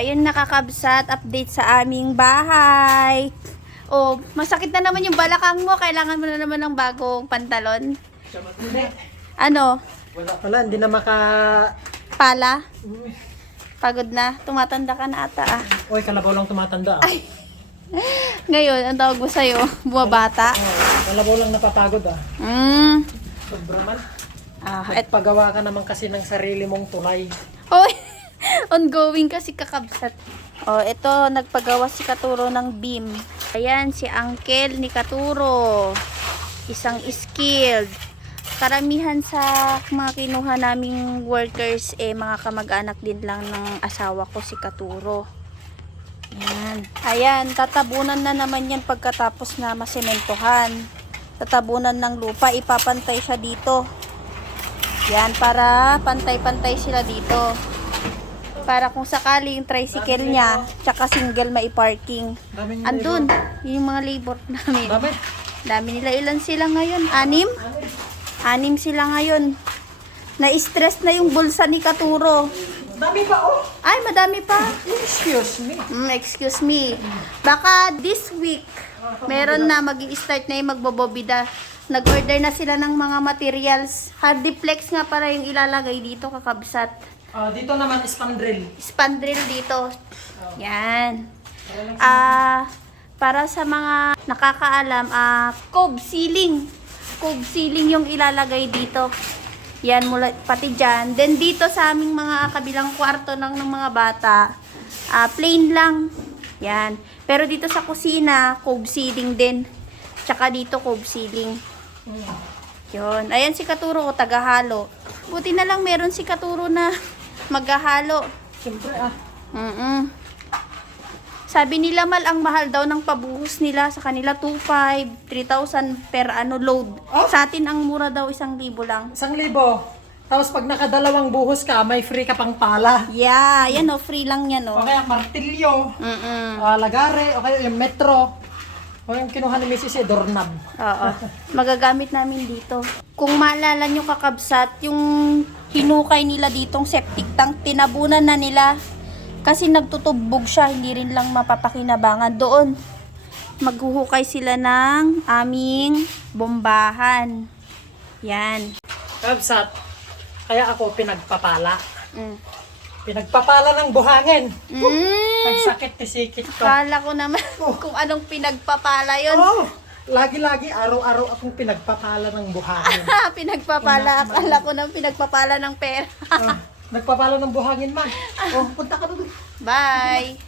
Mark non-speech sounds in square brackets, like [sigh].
ayun nakakabsat update sa aming bahay. Oh, masakit na naman yung balakang mo. Kailangan mo na naman ng bagong pantalon. Ano? Wala, hindi na maka... Pala? Pagod na? Tumatanda ka na ata ah. Uy, kalabaw lang tumatanda. ah. Ngayon, ang tawag mo sa'yo, bumabata. Oh, kalabaw lang napapagod ah. Mm. Sobra man. Ah, et, Pagawa ka naman kasi ng sarili mong tulay. oh, ongoing kasi kakabsat. Oh, ito, nagpagawa si Katuro ng beam. Ayan, si Uncle ni Katuro. Isang skilled. Karamihan sa mga kinuha naming workers, eh, mga kamag-anak din lang ng asawa ko, si Katuro. Ayan. Ayan, tatabunan na naman yan pagkatapos na masementohan. Tatabunan ng lupa, ipapantay siya dito. Yan, para pantay-pantay sila dito. Para kung sakali yung tricycle niya, tsaka single maiparking. Andun, yung mga labor [laughs] namin. Dami. Dami nila. Ilan sila ngayon? Anim? Anim sila ngayon. Na-stress na yung bulsa ni Katuro. Dami pa oh. Ay, madami pa. Excuse me. Mm, excuse me. Baka this week, meron na mag start na yung magbobobida. Nag-order na sila ng mga materials. Hardiplex nga para yung ilalagay dito, kakabsat. Ah, dito naman spandrel. Spandrel dito. Yan. Ah, para sa mga nakakaalam, ah, cove ceiling. Cove ceiling yung ilalagay dito. Yan mula pati diyan. Then dito sa aming mga kabilang kwarto ng, ng mga bata, ah, plain lang. Yan. Pero dito sa kusina, cove ceiling din. Tsaka dito cove ceiling. Yun. Ayan si Katuro ko, tagahalo. Buti na lang meron si Katuro na maghahalo. Siyempre ah. Mm Sabi nila mal ang mahal daw ng pabuhos nila sa kanila 2,500, 3,000 per ano load. Oh? Sa atin ang mura daw isang libo lang. Isang libo. Tapos pag nakadalawang buhos ka, may free ka pang pala. Yeah, yan o, free lang yan o. O kaya martilyo, Mm-mm. ah, lagare, o kaya yung metro. O yung kinuha ni Mrs. eh, doorknob. Oo. Magagamit namin dito. Kung maalala nyo kakabsat, yung hinukay nila ditong septic tank, tinabunan na nila. Kasi nagtutubog siya, hindi rin lang mapapakinabangan. Doon, maghuhukay sila ng aming bombahan. Yan. Kabsat, kaya ako pinagpapala. Mm. Pinagpapala ng buhangin. Mm. Nagsakit tisikit ko. Kala ko naman kung anong pinagpapala yun. Oh, lagi-lagi, araw-araw akong pinagpapala ng buhangin. [laughs] pinagpapala. Akala ko nang pinagpapala ng pera. Ah, nagpapala ng buhangin man. [laughs] Oh, punta ka na doon. Bye!